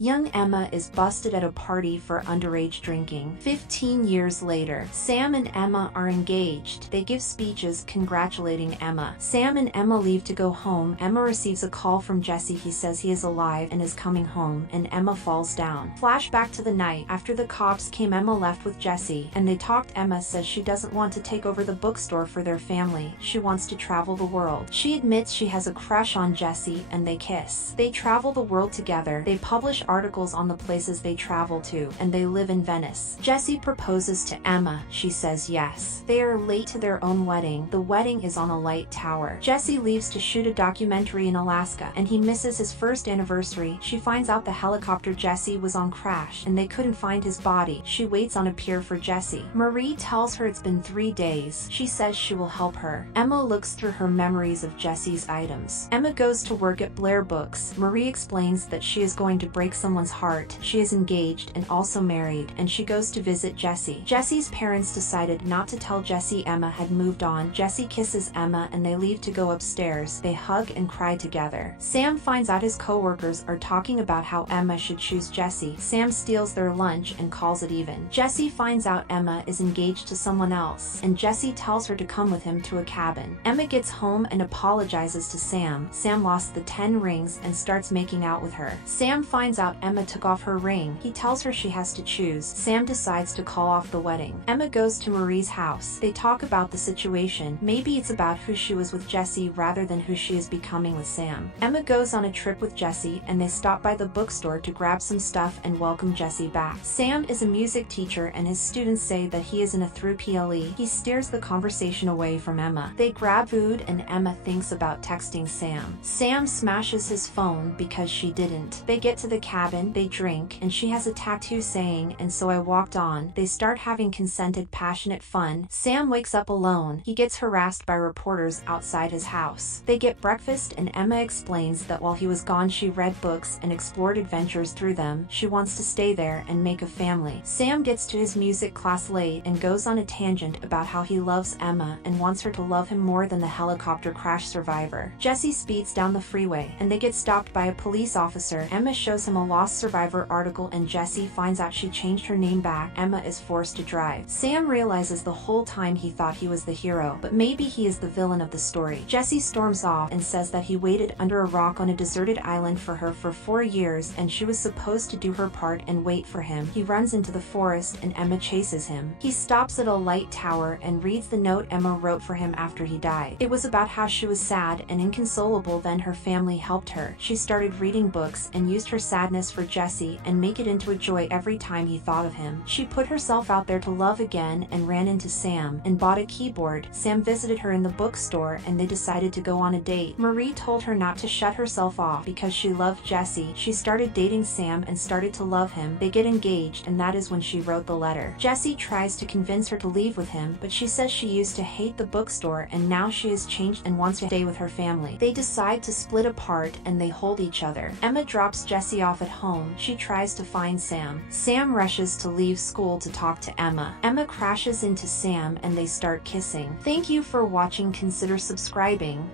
Young Emma is busted at a party for underage drinking. 15 years later, Sam and Emma are engaged. They give speeches congratulating Emma. Sam and Emma leave to go home. Emma receives a call from Jesse. He says he is alive and is coming home, and Emma falls down. Flashback to the night after the cops came. Emma left with Jesse, and they talked. Emma says she doesn't want to take over the bookstore for their family. She wants to travel the world. She admits she has a crush on Jesse, and they kiss. They travel the world together. They publish articles on the places they travel to, and they live in Venice. Jesse proposes to Emma. She says yes. They are late to their own wedding. The wedding is on a light tower. Jesse leaves to shoot a documentary in Alaska, and he misses his first anniversary. She finds out the helicopter Jesse was on crashed, and they couldn't find his body. She waits on a pier for Jesse. Marie tells her it's been 3 days. She says she will help her. Emma looks through her memories of Jesse's items. Emma goes to work at Blair Books. Marie explains that she is going to break someone's heart. She is engaged and also married, and she goes to visit Jesse. Jesse's parents decided not to tell Jesse Emma had moved on. Jesse kisses Emma and they leave to go upstairs. They hug and cry together. Sam finds out his co-workers are talking about how Emma should choose Jesse. Sam steals their lunch and calls it even. Jesse finds out Emma is engaged to someone else, and Jesse tells her to come with him to a cabin. Emma gets home and apologizes to Sam. Sam lost the 10 rings and starts making out with her. Sam finds out Emma took off her ring. He tells her she has to choose. Sam decides to call off the wedding. Emma goes to Marie's house. They talk about the situation. Maybe it's about who she was with Jesse rather than who she is becoming with Sam. Emma goes on a trip with Jesse, and they stop by the bookstore to grab some stuff and welcome Jesse back. Sam is a music teacher, and his students say that he isn't a through PLE. He steers the conversation away from Emma. They grab food, and Emma thinks about texting Sam. Sam smashes his phone because she didn't. They get to the cabin. They drink, and she has a tattoo saying, "And so I walked on." They start having consented, passionate fun. Sam wakes up alone. He gets harassed by reporters outside his house. They get breakfast, and Emma explains that while he was gone she read books and explored adventures through them. She wants to stay there and make a family. Sam gets to his music class late and goes on a tangent about how he loves Emma and wants her to love him more than the helicopter crash survivor. Jesse speeds down the freeway, and they get stopped by a police officer. Emma shows him a lost survivor article, and Jesse finds out she changed her name back. Emma is forced to drive. Sam realizes the whole time he thought he was the hero, but maybe he is the villain of the story. Jesse storms off and says that he waited under a rock on a deserted island for her for 4 years, and she was supposed to do her part and wait for him. He runs into the forest, and Emma chases him. He stops at a light tower and reads the note Emma wrote for him after he died. It was about how she was sad and inconsolable, then her family helped her. She started reading books and used her sadness for Jesse and make it into a joy every time he thought of him. She put herself out there to love again and ran into Sam and bought a keyboard. Sam visited her in the bookstore, and they decided to go on a date. Marie told her not to shut herself off because she loved Jesse. She started dating Sam and started to love him. They get engaged, and that is when she wrote the letter. Jesse tries to convince her to leave with him, but she says she used to hate the bookstore and now she has changed and wants to stay with her family. They decide to split apart, and they hold each other. Emma drops Jesse off at home. She tries to find Sam. Sam rushes to leave school to talk to Emma. Emma crashes into Sam and they start kissing. Thank you for watching. Consider subscribing.